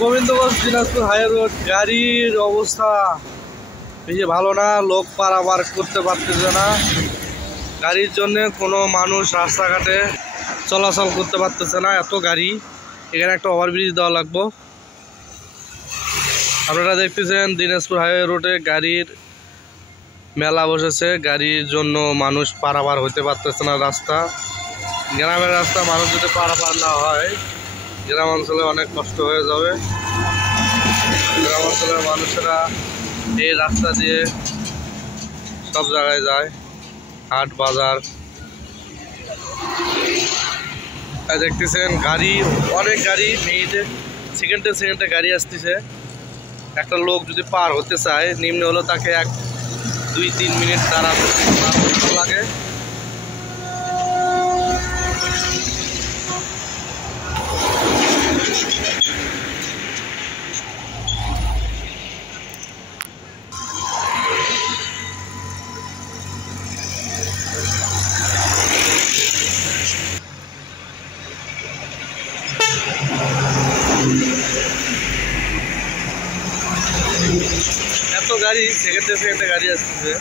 গোবিন্দগঞ্জ Dinajpur high road গাড়ির অবস্থা বেশি ভালো না, লোক পারাপার করতে পারতেছে না। গাড়ির জন্য কোনো মানুষ রাস্তাঘাটে চলাচল করতে পারতেছে না, এত গাড়ি। এখানে একটা ওভারব্রিজ দেওয়া লাগবে। আপনারা দেখতেছেন দিনাজপুর হাইওয়ে রোডে গাড়ির মেলা বসেছে, গাড়ির জন্য মানুষ পারাপার হতে পারতেছে না রাস্তা। গ্রামের রাস্তা মানুষ যদি পারাপার না হয় গ্রাম অঞ্চলে অনেক কষ্ট হয়ে যাবে। গ্রাম অঞ্চলের মানুষেরা এই রাস্তা দিয়ে সব জায়গায় যায়, হাট বাজার। দেখতেছেন গাড়ি, অনেক গাড়ি, মিনিটে সেকেন্ডে সেকেন্ডে গাড়ি আসতেছে। একটা লোক যদি পার হতে চায় নিম্ন হলো তাকে 1-2-3 মিনিট দাঁড়াতে লাগে। এত গাড়ি, সেকেন্ডে সেকেন্ডে গাড়ি আসতেছে।